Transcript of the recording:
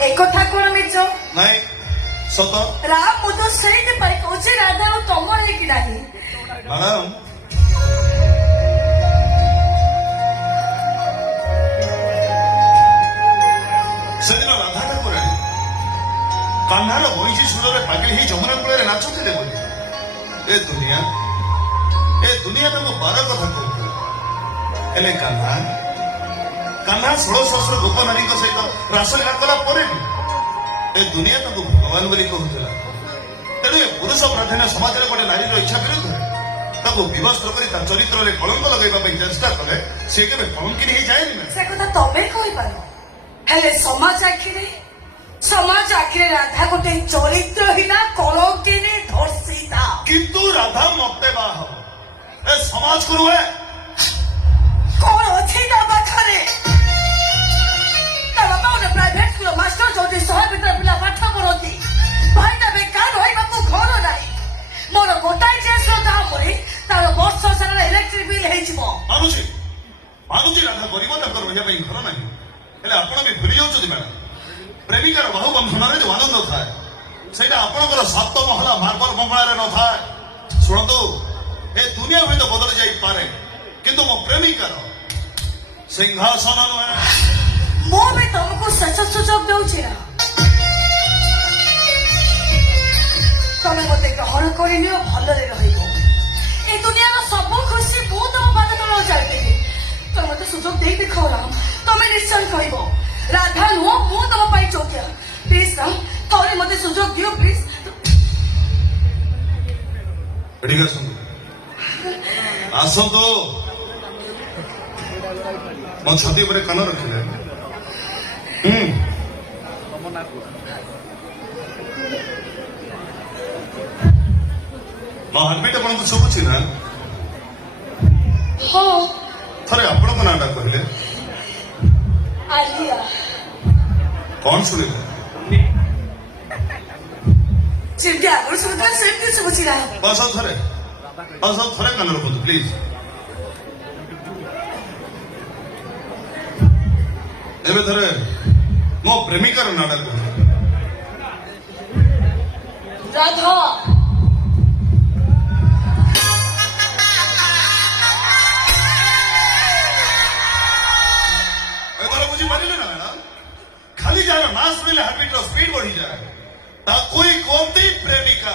एक कथा कोन मिचो नहीं सत राम मु तो सेठी पाई कोचे राधा और तमो लेकी नाही मैडम सेदिन राधा ठाकुर कान्हार बंशी सुर पागल ही जमुना कूल नाचुले ए दुनिया तो बार कथा कहले कान्हा कान्हा 16 सहस्र गोप नारी सहित रासलीला कला ए दुनिया ताको भगवान बोली कहूला तेणु ए पुरुष प्राधान्य समाज में गोटे नारी इच्छा विरुद्ध ताको विवस्त्र कर चरित्र में कलंक लगे चेष्टा कले से केवे कलंकिनी ही जाएनि से कथा तमे कहि पारो हेले समाज आखिरे राधा गोटे चरित्रहीना कलंकिनी धर्षिता किंतु राधा मते बाह ए समाज को रुए कौन अच्छी ना पाखरे ता बाबा ने प्राइवेट स्कूल मास्टर जोटी 100 मीटर पिला पाठ करती भाई ना बेकार होइबा को घर नाही मोर गोटाई जेसो दाम होई तार वर्ष सारा इलेक्ट्रिक बिल हेइ छिबो मानुची राधा गरीब तक रहिया पई घर नाही हेले आपण भी भूली जाउछथि मैडम प्रेमिकार बाहु बंधन जो आनंद थाए सेटा आपणकर 7 महला मार्बल बंगला न थाए शुणु ए दुनिया में तो बदल जाई पारे किंतु मो प्रेमिकार सिंहासन नुहे मो भी तुमको सच सुजोग दउछि ना तमे मते ग्रहण करिनियो भलरे रहिबो ए दुनिया रो सब खुशी मु तुम बात न जाइबे तमे मते सुजोग देई देखो राम तमे निश्चय कहबो राधा नो मु तुम पाई चोकिया प्लीज राम थोड़े मते सुजोग दियो प्लीज ठीक है आसंतो मो छाती पर कान रखिले मो हार्टबीट अपन को सब छी ना हो थरे आपण को नाटा कहले आलिया कौन सुनिले चिंता और सुनकर सेफ्टी से बची रहा बस थरे कान रखो प्लीज एबे थरे मो प्रेमिकार नाटक राधा बुझी पारे ना मैडम खाली जाना ना सुनिले हार्टबीट स्पीड बढ़ी जाए कोई कौमती प्रेमिका